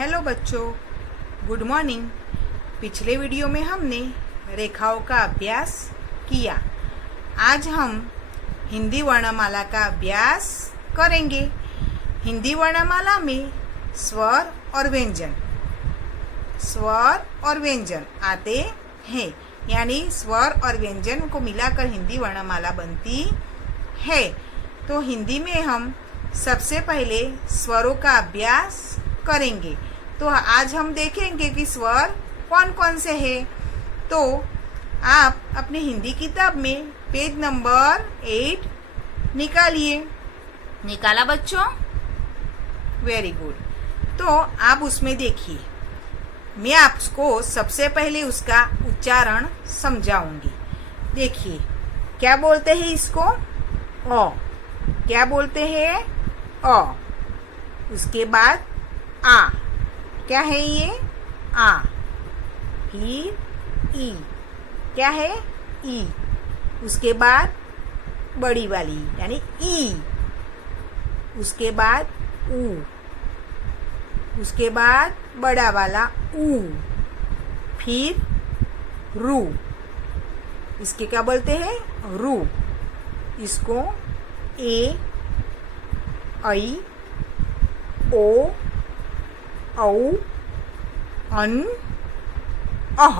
Hello बच्चों, good morning. पिछले video में हमने रेखाओं का अभ्यास किया। आज हम हिंदी वर्णमाला का अभ्यास करेंगे। हिंदी वर्णमाला में स्वर और व्यंजन आते हैं, यानी स्वर और व्यंजन को मिलाकर हिंदी वर्णमाला बनती है। तो हिंदी में हम सबसे पहले स्वरों का अभ्यास करेंगे। तो आज हम देखेंगे कि स्वर कौन कौन से हैं। तो आप अपनी हिंदी किताब में पेज नंबर 8 निकालिए। निकाला बच्चों? Very good. तो आप उसमें देखिए, मैं आपको सबसे पहले उसका उच्चारण समझाऊंगी। देखिए, क्या बोलते हैं इसको? अ। क्या बोलते हैं? अ। उसके बाद आ। क्या है ये? आ। फिर ई। क्या है? ई। उसके बाद बड़ी वाली यानी ई। उसके बाद ऊ। उसके बाद बड़ा वाला ऊ। फिर रू। इसके क्या बोलते हैं? रू। इसको ए, ऐ, ओ, औ, अन, अह।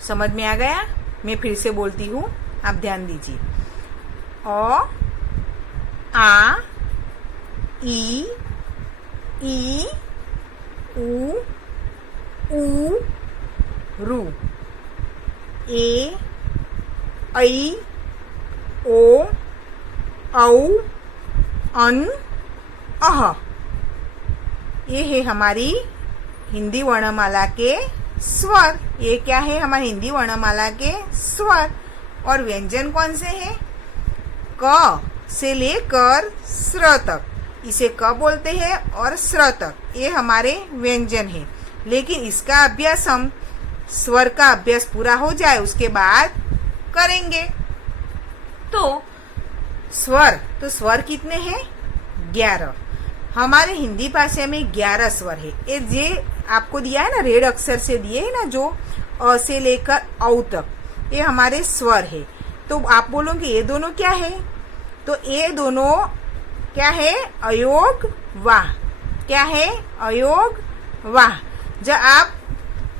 समझ में आ गया? मैं फिर से बोलती हूँ, आप ध्यान दीजिए। अ, आ, ई, ऊ, रू। ए, ऐ, ओ, औ, अन, अह। ये है हमारी हिंदी वर्णमाला के स्वर। ये क्या है? हमारी हिंदी वर्णमाला के स्वर। और व्यंजन कौन से हैं? क से लेकर स्र तक, इसे क बोलते हैं, और स्र तक ये हमारे व्यंजन है। लेकिन इसका अभ्यास हम स्वर का अभ्यास पूरा हो जाए उसके बाद करेंगे। तो स्वर कितने हैं? 11। हमारे हिंदी भाषा में 11 स्वर है। ये जे आपको दिया है ना, रेड अक्षर से दिए है ना, जो अ से लेकर औ तक, ये हमारे स्वर है। तो आप बोलोगे ये दोनों क्या है? तो ये दोनों क्या है? अयोग वाह। क्या है? अयोग वाह। जब आप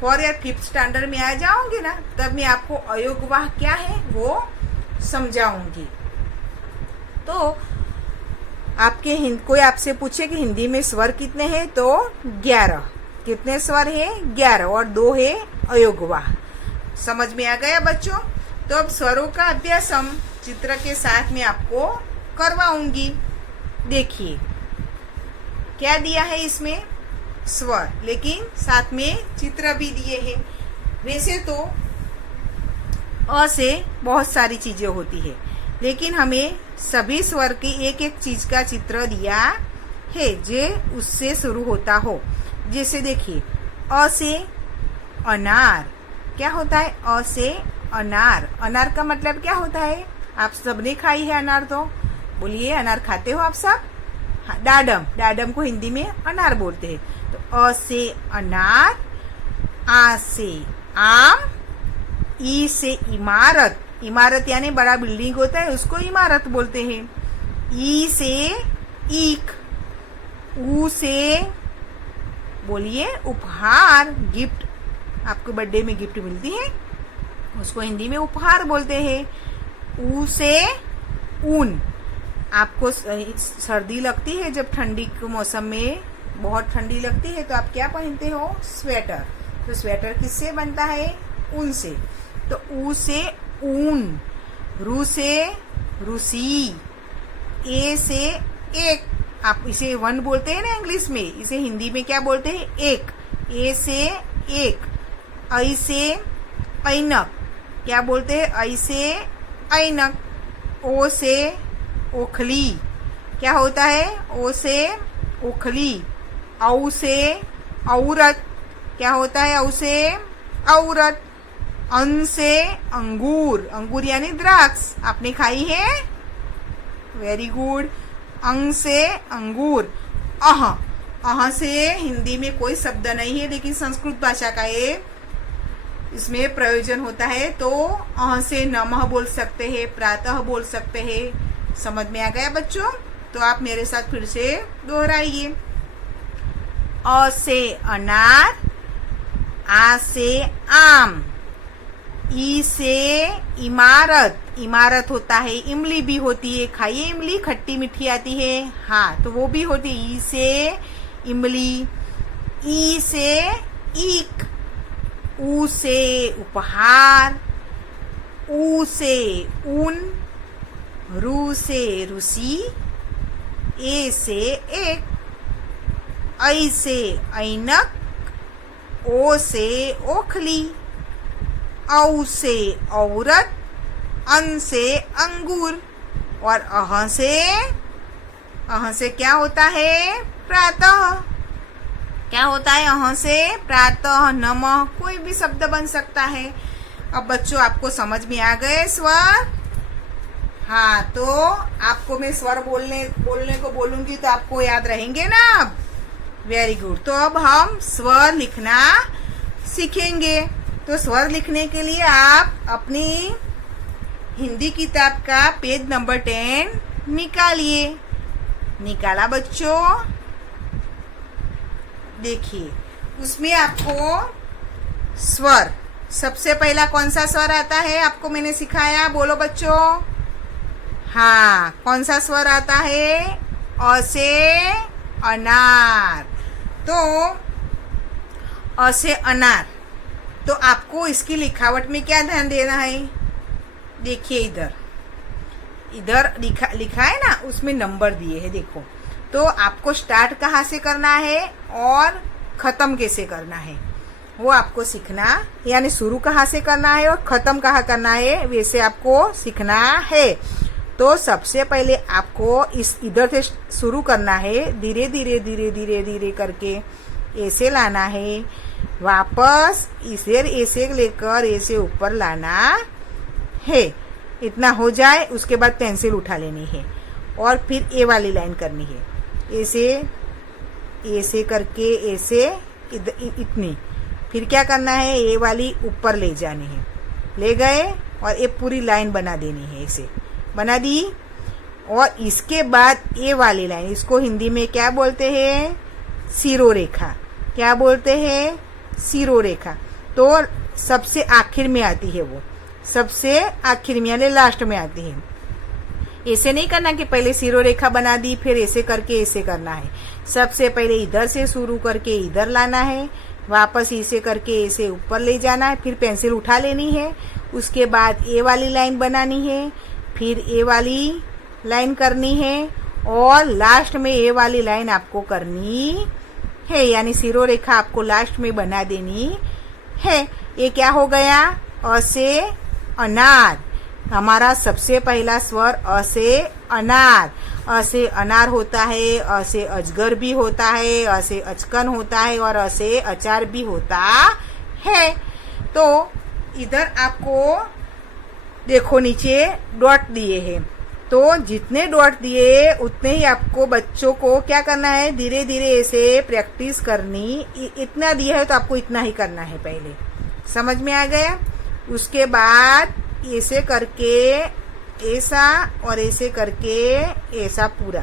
4 या 5th स्टैंडर्ड में आ जाओगे ना, तब मैं आपको अयोग वाह क्या है वो समझाऊंगी। तो कोई आपसे पूछे कि हिंदी में स्वर कितने हैं, तो 11। कितने स्वर है? 11, और 2 है अयोगवाह। समझ में आ गया बच्चों? तो अब स्वरों का अभ्यास हम चित्र के साथ में आपको करवाऊंगी। देखिए, क्या दिया है इसमें? स्वर, लेकिन साथ में चित्र भी दिए हैं। वैसे तो अ से बहुत सारी चीजें होती है, लेकिन हमें सभी स्वर की एक एक चीज का चित्र दिया है जो उससे शुरू होता हो। जैसे देखिए, अ से अनार। क्या होता है? अ से अनार। अनार का मतलब क्या होता है? आप सबने खाई है अनार, तो बोलिए, अनार खाते हो आप सब? हाँ, डाडम को हिंदी में अनार बोलते हैं। तो अ से अनार, आ से आम, ई से इमारत। इमारत यानी बड़ा बिल्डिंग होता है, उसको इमारत बोलते हैं। ई से ईख। ऊ से बोलिए उपहार, गिफ्ट। आपको बर्थडे में गिफ्ट मिलती है, उसको हिंदी में उपहार बोलते हैं। ऊ से ऊन। आपको सर्दी लगती है, जब ठंडी के मौसम में बहुत ठंडी लगती है, तो आप क्या पहनते हो? स्वेटर। तो स्वेटर किससे बनता है? ऊन से। तो ऊ से ऊन। रू से रूसी। ए से एक। आप इसे 1 बोलते हैं ना इंग्लिश में, इसे हिंदी में क्या बोलते हैं? एक। ए से एक। ऐ से ऐनक। क्या बोलते हैं? ऐ से ऐनक। ओ से ओखली। क्या होता है? ओ से ओखली। औ से औरत। क्या होता है? औ से औरत। अन से अंगूर। अंगूर यानी द्राक्ष। आपने खाई है? Very good. अंग से अंगूर। अह। अह से हिंदी में कोई शब्द नहीं है, लेकिन संस्कृत भाषा का ये इसमें प्रयोजन होता है। तो अह से नमः बोल सकते हैं, प्रातः बोल सकते हैं। समझ में आ गया बच्चों? तो आप मेरे साथ फिर से दोहराइए। अ से अनार, आ से आम, ई से इमारत, इमारत होता है, इमली भी होती है, खाइए इमली, खट्टी मीठी आती है, हाँ तो वो भी होती है। ई से इमली, ई से ईक, ऊ से उपहार, ऊ से ऊन, रू से रूसी, ए से एक, ऐ से ऐनक, ओ से ओखली, औ से औरत, अन से अंगूर, और अह से क्या होता है? प्रातः। क्या होता है अह से? प्रातः, नमः, कोई भी शब्द बन सकता है। अब बच्चों आपको समझ में आ गए स्वर? हाँ, तो आपको मैं स्वर बोलने को बोलूंगी तो आपको याद रहेंगे ना? अब वेरी गुड। तो अब हम स्वर लिखना सीखेंगे। तो स्वर लिखने के लिए आप अपनी हिंदी किताब का पेज नंबर 10 निकालिए। निकाला बच्चों? देखिए उसमें आपको स्वर, सबसे पहला कौन सा स्वर आता है आपको मैंने सिखाया, बोलो बच्चों। हाँ, कौन सा स्वर आता है? अ से अनार। तो अ से अनार, तो आपको इसकी लिखावट में क्या ध्यान देना है? देखिए इधर लिखा है ना, उसमें नंबर दिए हैं, देखो। तो आपको स्टार्ट कहाँ से करना है और खत्म कैसे करना है वो आपको सीखना, यानी शुरू कहाँ से करना है और खत्म कहाँ करना है, वैसे आपको सीखना है। तो सबसे पहले आपको इस इधर से शुरू करना है, धीरे धीरे करके ऐसे लाना है, वापस इसे ऐसे लेकर ऐसे ऊपर लाना है। इतना हो जाए उसके बाद पेंसिल उठा लेनी है और फिर ए वाली लाइन करनी है, ऐसे करके ऐसे इतनी। फिर क्या करना है? ए वाली ऊपर ले जानी है, ले गए और ये पूरी लाइन बना देनी है, ऐसे बना दी। और इसके बाद ए वाली लाइन, इसको हिंदी में क्या बोलते हैं? सिरोरेखा। क्या बोलते हैं? सिरोरेखा। तो सबसे आखिर में आती है वो, सबसे आखिर में यानी लास्ट में आती है। ऐसे नहीं करना कि पहले सिरोरेखा बना दी फिर ऐसे करके ऐसे करना है। सबसे पहले इधर से शुरू करके इधर लाना है, वापस इसे करके ऐसे ऊपर ले जाना है, फिर पेंसिल उठा लेनी है। उसके बाद ए वाली लाइन बनानी है, फिर ए वाली लाइन करनी है और लास्ट में ए वाली लाइन आपको करनी है, यानी सिरोरेखा आपको लास्ट में बना देनी है। ये क्या हो गया? अ से अनार। हमारा सबसे पहला स्वर अ से अनार। अ से अनार होता है, अ से अजगर भी होता है, अ से अचकन होता है और अ से अचार भी होता है। तो इधर आपको देखो नीचे डॉट दिए हैं, तो जितने डॉट दिए उतने ही आपको बच्चों को क्या करना है? धीरे धीरे ऐसे प्रैक्टिस करनी। इतना दिया है तो आपको इतना ही करना है पहले। समझ में आ गया? उसके बाद ऐसे करके ऐसा और ऐसे करके ऐसा पूरा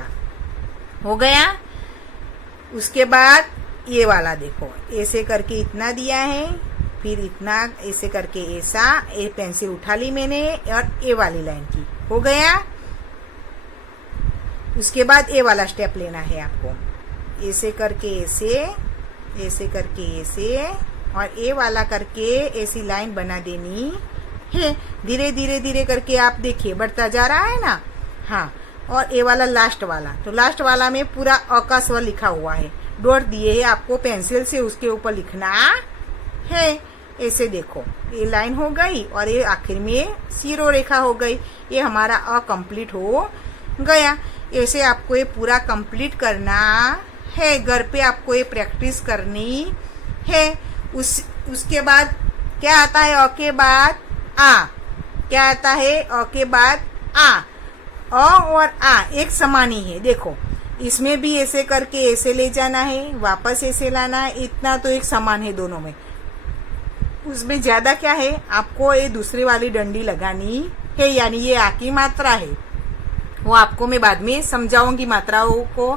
हो गया। उसके बाद ये वाला देखो, ऐसे करके इतना दिया है, फिर इतना ऐसे करके ऐसा, ये पेंसिल उठा ली मैंने और ए वाली लाइन की, हो गया। उसके बाद ए वाला स्टेप लेना है आपको, ऐसे करके ऐसे करके ऐसे और ए वाला करके ऐसी लाइन बना देनी है। धीरे धीरे करके आप देखिए बढ़ता जा रहा है ना। हाँ, और ए वाला लास्ट वाला, तो लास्ट वाला में पूरा अ का स्वर लिखा हुआ है, डॉट दिए है, आपको पेंसिल से उसके ऊपर लिखना है। ऐसे देखो ये लाइन हो गई और ये आखिर में सीरो रेखा हो गई। ये हमारा अ कंप्लीट हो गया। ऐसे आपको ये पूरा कंप्लीट करना है, घर पे आपको ये प्रैक्टिस करनी है। उसके बाद क्या आता है? अ के बाद आ। क्या आता है? अ के बाद आ। अ और आ एक समान ही है। देखो इसमें भी ऐसे करके ऐसे ले जाना है, वापस ऐसे लाना है, इतना तो एक समान है दोनों में। उसमें ज्यादा क्या है, आपको ये दूसरी वाली डंडी लगानी है, यानी ये आ की मात्रा है। वो आपको मैं बाद में समझाऊंगी, मात्राओं को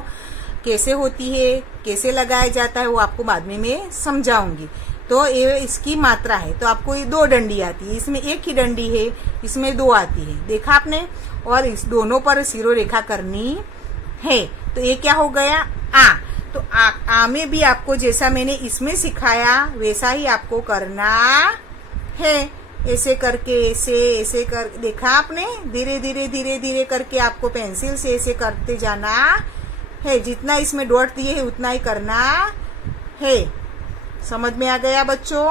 कैसे होती है, कैसे लगाया जाता है, वो आपको बाद में मैं समझाऊंगी। तो ये इसकी मात्रा है। तो आपको ये 2 डंडी आती है, इसमें एक ही डंडी है, इसमें 2 आती है, देखा आपने। और इस दोनों पर सिरो रेखा करनी है। तो ये क्या हो गया, आ। तो आ में भी आपको जैसा मैंने इसमें सिखाया वैसा ही आपको करना है। ऐसे करके ऐसे कर, देखा आपने, धीरे धीरे धीरे धीरे करके आपको पेंसिल से ऐसे करते जाना है। जितना इसमें डॉट दिए है उतना ही करना है। समझ में आ गया बच्चों?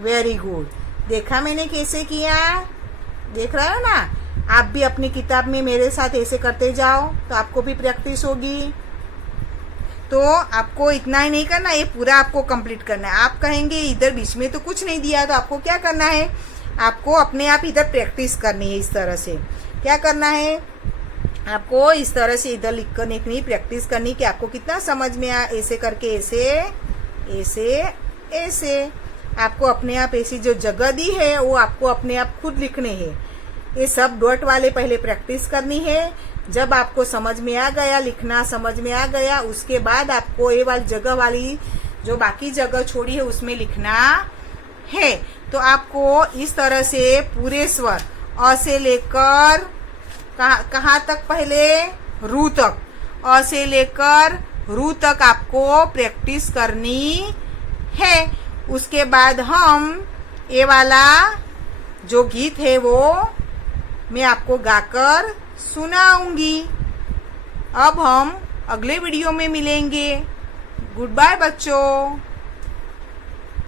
Very good. देखा मैंने कैसे किया, देख रहे हो ना? आप भी अपनी किताब में मेरे साथ ऐसे करते जाओ तो आपको भी प्रैक्टिस होगी। तो आपको इतना ही नहीं करना, ये पूरा आपको कंप्लीट करना है। आप कहेंगे इधर बीच में तो कुछ नहीं दिया, तो आपको क्या करना है, आपको अपने आप इधर प्रैक्टिस करनी है। इस तरह से क्या करना है, आपको इस तरह से इधर लिख करने की प्रैक्टिस करनी कि आपको कितना समझ में आ। ऐसे करके ऐसे ऐसे ऐसे आपको अपने आप ऐसी जो जगह दी है वो आपको अपने आप खुद लिखने हैं। ये सब डॉट वाले पहले प्रैक्टिस करनी है। जब आपको समझ में आ गया, लिखना समझ में आ गया, उसके बाद आपको ये वाली जगह वाली जो बाकी जगह छोड़ी है उसमें लिखना है। तो आपको इस तरह से पूरे स्वर अ से लेकर कहाँ तक, पहले रू तक, अ से लेकर रू तक आपको प्रैक्टिस करनी है। उसके बाद हम ये वाला जो गीत है वो मैं आपको गाकर सुनाऊंगी। अब हम अगले वीडियो में मिलेंगे। गुड बाय बच्चों।